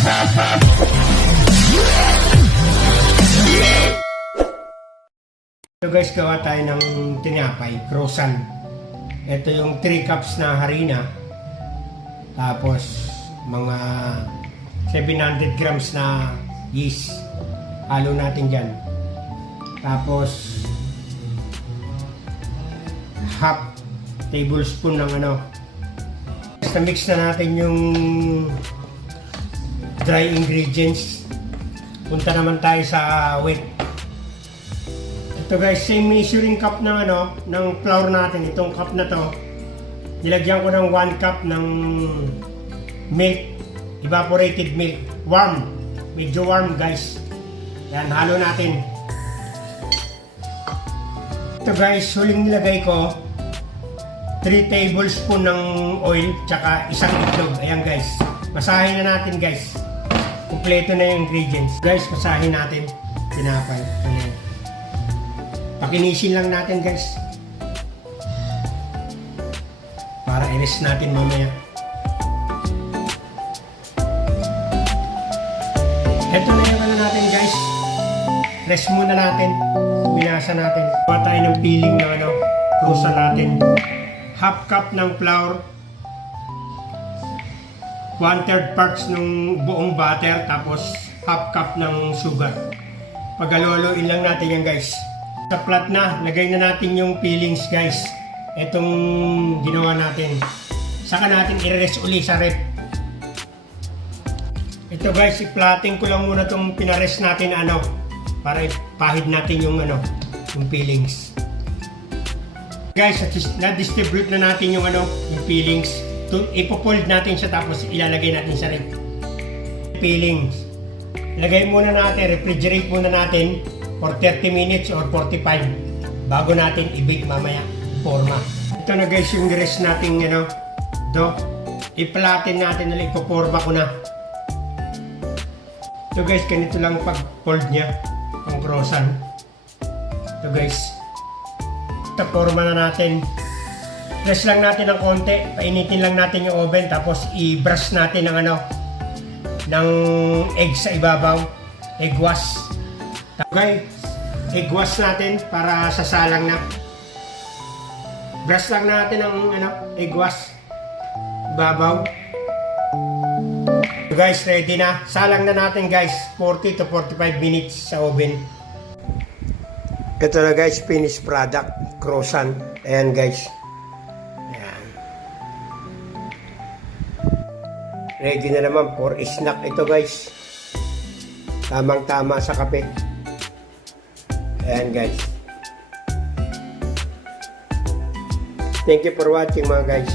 So guys, gawa tayo ng tinapay, croissant. Ito yung 3 cups na harina. Tapos mga 700 grams na yeast. Halo natin dyan. Tapos half tablespoon ng Basta mix na natin yung dry ingredients. Punta naman tayo sa wet. Ito guys, same measuring cup ng ng flour natin. Itong cup na to, nilagyan ko ng 1 cup ng milk, evaporated milk, warm, medyo warm guys. Yan, halo natin. Ito guys, huling nilagay ko 3 tablespoon ng oil tsaka isang itlog. Ayan guys, masahin na natin guys. Kompleto na yung ingredients. Guys, masahin natin. Tinapay. Ayan. Pakinisin lang natin guys. Para i-rest natin mamaya. Ito na yung natin guys. Rest muna natin. Binasa natin. Kuha tayo ng peeling na croissant natin. Half cup ng flour. 1/3 parts ng buong butter. Tapos half cup ng sugar. Pag-aloloin lang natin yan guys. Sa flat na, lagay na natin yung peelings guys. Itong ginawa natin. Saka natin i-rest uli sa rep. Ito guys, i-platting ko lang muna itong pinarest natin para ipahid natin yung yung peelings. Guys, na-distribute na natin yung yung peelings. Ipo-fold natin siya tapos ilalagay natin sa rep. Peelings. Ilagay muna natin, refrigerate muna natin for 30 minutes or 45 bago natin i-bake mamaya, forma. Ito na guys yung rest natin i-flatten natin na ipoporma ko na. Ito guys, ganito lang pag-fold nya ang croissant. Ito guys, ito forma na natin. Press lang natin ng konti, painitin lang natin yung oven tapos i-brush natin ng ng egg sa ibabaw, egg wash. Okay, egg wash natin para sasalang na. Brush lang natin ang egg wash. Babaw. So guys, ready na. Salang na natin guys, 40 to 45 minutes sa oven. Ito na guys, finished product, croissant. Ayan guys. Ayan. Ready na naman for snack ito guys. Tamang-tama sa kape. Ayan guys. Thank you for watching mga guys.